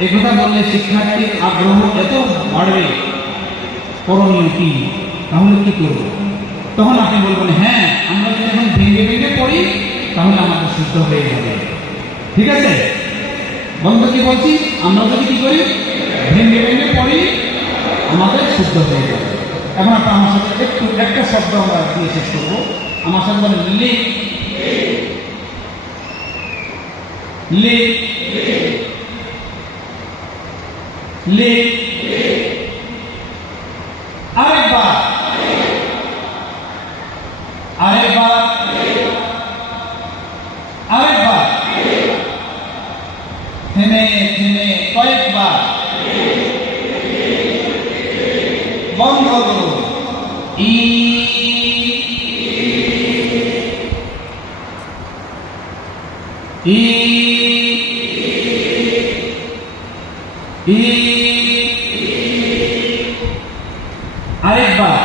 একথা বললে শিক্ষার্থীর আগ্রহ এত বাড়বে করণীয় কি তাহলে কি করব? তখন আপনি বলবেন হ্যাঁ আমরা যদি এখন ভেঙে ভেঙে পড়ি, তাহলে আমাদের শুদ্ধ হয়ে যাবে। ঠিক আছে? বন্ধু, কি বলছি? আমরা যদি কি করি? ভেঙে ভেঙে পড়ি, আমাদের শুদ্ধ হয়ে যাবে। এখন আপনি আমার সাথে একটু, একটা শব্দ আমরা দিয়ে শেষ করব। আমার সাথে বলেন, লি। লি। লি আরেকবার আরেকবার আরেকবার থেমে থেমে কয়েকবার বন্ধ ই ই আরেকবার।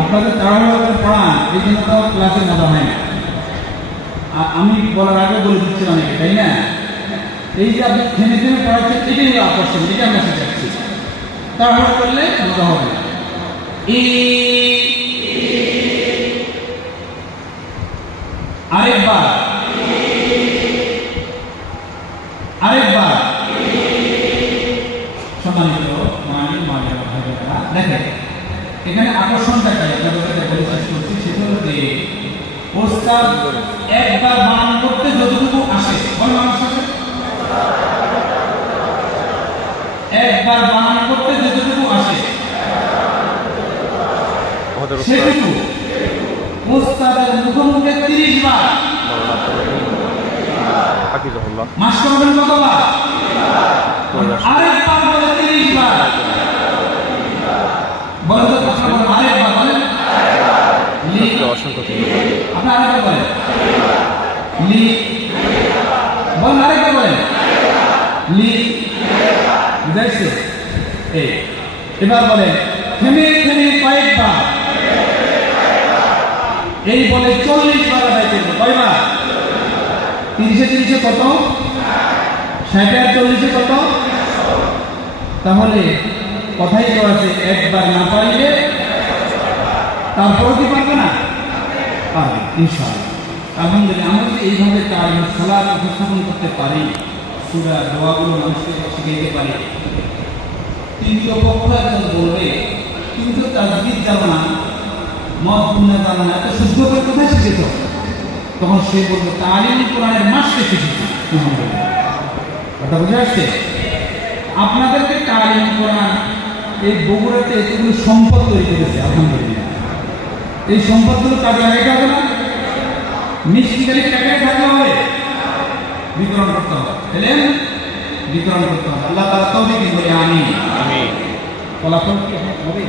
আপনাদের তাড়াহুড়ো করে পড়ান, এই জন্য তো ক্লাসে মজা হয় না। আমি বলার আগে বলে দিচ্ছি অনেকে, তাই না? এই যে আপনি থেমে থেমে পড়াচ্ছেন, এটাই আকর্ষণ এটা আমরা শেখাচ্ছি তাড়াহুড়ো করলে মজা হবে না। ই আরেকবার। আরেকবার। সম্মানিত মানি মালিক ভাইরা দেখেন এখানে আকর্ষণটা কি আপনাদের বলে শেষ করছি সেটা হলো যে ওস্তাদ একবার বানান করতে যতটুকু আসে বলো আমার সাথে একবার বানান করতে যতটুকু আসে সেটুকু। ওস্তাদের মুখোমুখি তিরিশ বার হাফিজুল্লাহ মাস্টার হবেন কতবার আরেকবার বলে তিরিশ বার বলেন তো আপনারা বলেন আরেকবার বলেন লি অসংখ্য এবার বলেন থেমে থেমে কয়েকবার। এই বলে চল্লিশ বার আদায় করব। কয়বার? তিরিশে তিরিশে কত? ষাটে চল্লিশে কত? তাহলে কথাই তো আছে, একবার না পারলে তারপরও কি পারবে না? পারবে, ইনশাআল্লাহ। আলহামদুলিল্লাহ, আমরা যদি এইভাবে তার সালাদ উপস্থাপন করতে পারি, সুরা, দোয়াগুলো মানুষকে শিখাইতে পারি তৃতীয় পক্ষ একজন বলবে, কিন্তু তাজবিদ জানো মদ পুণ্য জানো এত শুদ্ধ করে কোথায় শিখেছ? তখন সে বলবে তালিম কোরআনের মাসকে শিখেছি কথা বুঝে আসছে? আপনাদেরকে তালিম কোরআন এই বগুড়াতে এতগুলো সম্পদ তৈরি করেছে আলহামদুলিল্লাহ। এই সম্পদগুলো কাজে লাগাইতে হবে না। মিষ্টি টাকায় থাকলে হবে। বিতরণ করতে হবে। এলেন বিতরণ করতে হবে। আল্লাহ তালা তবে কি বলে আমি আমি ফলাফল কি হবে?